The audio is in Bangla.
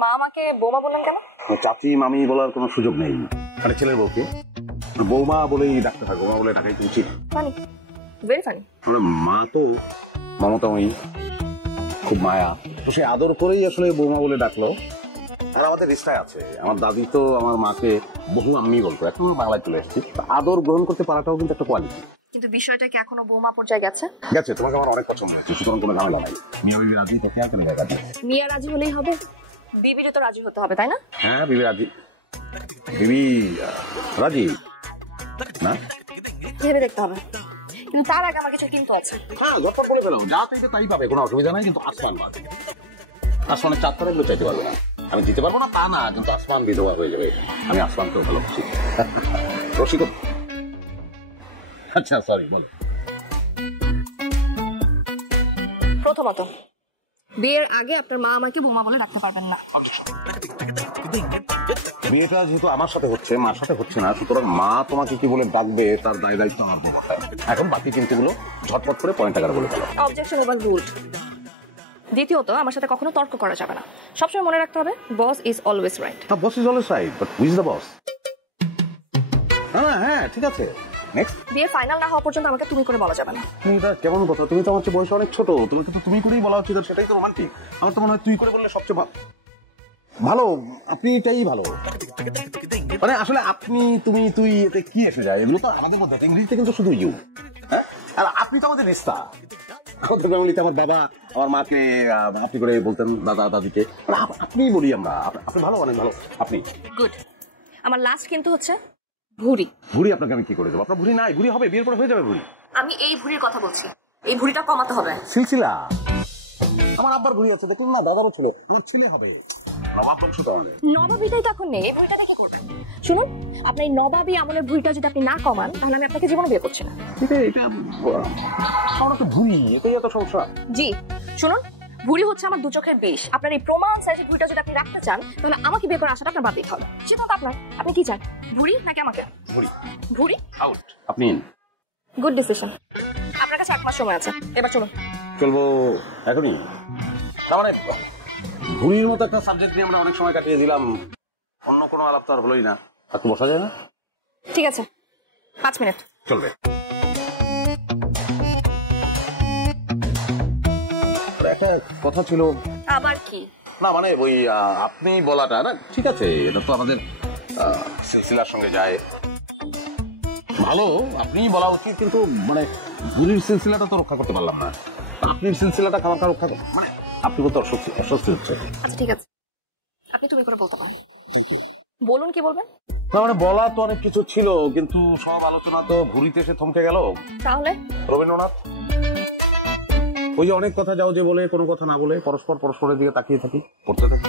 মা আমাকে বৌমা বললেন কেন? চাচি মামি বলার কোনো সুযোগ নেই, মানে ছেলের বউকে বৌমা বলেই ডাকতে থাকো, বৌমা বলে ডাকাই তো উচিত। Funny, very funny. মা তো মমতাময়ী, খুব মায়া, তো সে আদর করেই আসলে বৌমা বলে ডাকলো। আর আমাদের রিস্তায় আছে, আমার দাদি তো আমার মাকে বহু আম্মি বলতো, এখন বাংলায় চলে এসেছি। আদর গ্রহণ করতে পারাটাও কিন্তু একটা কোয়ালিটি। কিন্তু বিষয়টা কি এখনো বৌমা পর্যায়ে গেছে? গেছে, তোমাকে আমার অনেক পছন্দ হয়েছে, সুতরাং কোনো ঝামেলা নাই। মিয়া বিবি রাজি, তো কেন কেন জায়গা দিয়ে মিয়া রাজি হলেই হবে? বিবিরও তো রাজি হতে হবে, তাই না? হ্যাঁ, বিবি রাজি। বিবি রাজি না, ভেবে দেখতে হবে, কিন্তু তার আগে আমার কিছু কিন্তু আছে। হ্যাঁ, যখন বলে ফেলো, যা চাইতে তাই পাবে, কোনো অসুবিধা নাই। কিন্তু আসমান মারবে, আসমানের চার তারা এগুলো চাইতে পারবে না। আমি দিতে পারবো না তা না, কিন্তু আসমান বিধবা হয়ে যাবে। আমি আসমানকেও ভালোবাসি। রসিক, আচ্ছা সরি, বলো। প্রথমত, বিয়ের আগে আপনার মা আমাকে বৌমা বলে ডাকতে পারবেন না। বিয়েটা যেহেতু আমার সাথে হচ্ছে, মার সাথে হচ্ছে না, সুতরাং মা তোমাকে কি বলে ডাকবে তার দায় দায়িত্ব আমার বড়। এখন বাকি চিন্তাগুলো ঝটপট করে পয়েন্ট আকারে বলে ফেলো। Objection over ruled. দ্বিতীয়ত, আমার সাথে কখনো তর্ক করা যাবে না। সবসময় মনে রাখতে হবে, boss is always right. Boss is always right, but who is the boss? হ্যাঁ, ঠিক আছে। নেক্সট, বিয়ে ফাইনাল না হওয়া পর্যন্ত আমাকে তুমি করে বলা যাবে না। এটা কেমন কথা? তুমি তো আমার চেয়ে বয়সে অনেক ছোট, তোমাকে তো তুমি করেই বলা উচিত, সেটাই তো রোমান্টিক। আমার তো মনে হয় তুই করে বললে সবচেয়ে ভালো। আপনি এটাই ভালো, মানে আসলে আপনি তুমি তুই এতে কি এসে যায়? এগুলো তো আমাদের মধ্যে, ইংরেজিতে কিন্তু শুধু ইউ। হ্যাঁ, আর আপনি তো আমাদের রিস্তা। আমাদের ফ্যামিলিতে আমার বাবা আমার মাকে আপনি করে বলতেন, দাদা দাদিকে আপনি বলি আমরা। আপনি ভালো, অনেক ভালো আপনি। গুড। আমার লাস্ট কিন্তু হচ্ছে ভুঁড়ি। ভুঁড়ি আপনাকে আমি কি করে দেবো? আপনার ভুঁড়ি নাই, ভুঁড়ি হবে, বিয়ের পরে হয়ে যাবে ভুঁড়ি। আমি এই ভুঁড়ির কথা বলছি, এই ভুঁড়িটা কমাতে হবে। সিলসিলা, আমার আব্বার ভুঁড়ি আছে, দেখুন না, দাদারও ছিল, আমার ছেলে হবে। নবাব বংশ তো আমাদের। নবাবিটাই তো এখন নেই, এই ভুঁড়িটা কি করবেন? শুনুন, আপনার এই নবাবী আমলের ভুঁড়িটা যদি আপনি না কমান, তাহলে আমি আপনাকে জীবনে বিয়ে করছি না। এটা আমার একটা ভুঁড়ি, এটাই এত সমস্যা। জি শুনুন, ভুঁড়ি হচ্ছে আমার দু চোখের বিষ। আপনার এই প্রমাণ সাইজের ভুঁড়িটা যদি আপনি রাখতে চান, তাহলে আমাকে বিয়ে করে আসাটা আপনার বাদ দিতে হবে। সিদ্ধান্ত আপনার, আপনি কি চান, ভুঁড়ি নাকি আমাকে? ভুঁড়ি। ভুঁড়ি আউট, আপনি ইন। Good decision. আপনার কাছে 8 মাস সময় আছে, এবার চলুন। চলবো এখনই? তার মানে ভুঁড়ির মতো একটা সাবজেক্ট নিয়ে আমরা অনেক সময় কাটিয়ে দিলাম, অন্য কোনো আলাপ তো আর হলোই না। একটু বসা যায় না? ঠিক আছে, 5 মিনিট চলবে। একটা কথা ছিল। আবার কি? না মানে ওই আপনি বলাটা না, ঠিক আছে, এটা তো আমাদের সিলসিলার সঙ্গে যায়, ভালো, আপনি বলা উচিত। কিন্তু মানে ভুঁড়ির সিলসিলাটা তো রক্ষা করতে পারলাম না, আপনি সিলসিলাটা খাবার রক্ষা করতে, মানে আপনি বলতে অস্বস্তি হচ্ছে। আচ্ছা ঠিক আছে, আপনি তুমি করে বলতে পারেন। Thank you. বলুন কি বলবেন? না মানে বলা তো অনেক কিছু ছিল, কিন্তু সব আলোচনা তো ভুঁড়িতে এসে থমকে গেল। তাহলে রবীন্দ্রনাথ, ওই যে অনেক কথা যাও যে বলে, কোনো কথা না বলে পরস্পরের দিকে তাকিয়ে থাকি, পড়তে থাকি।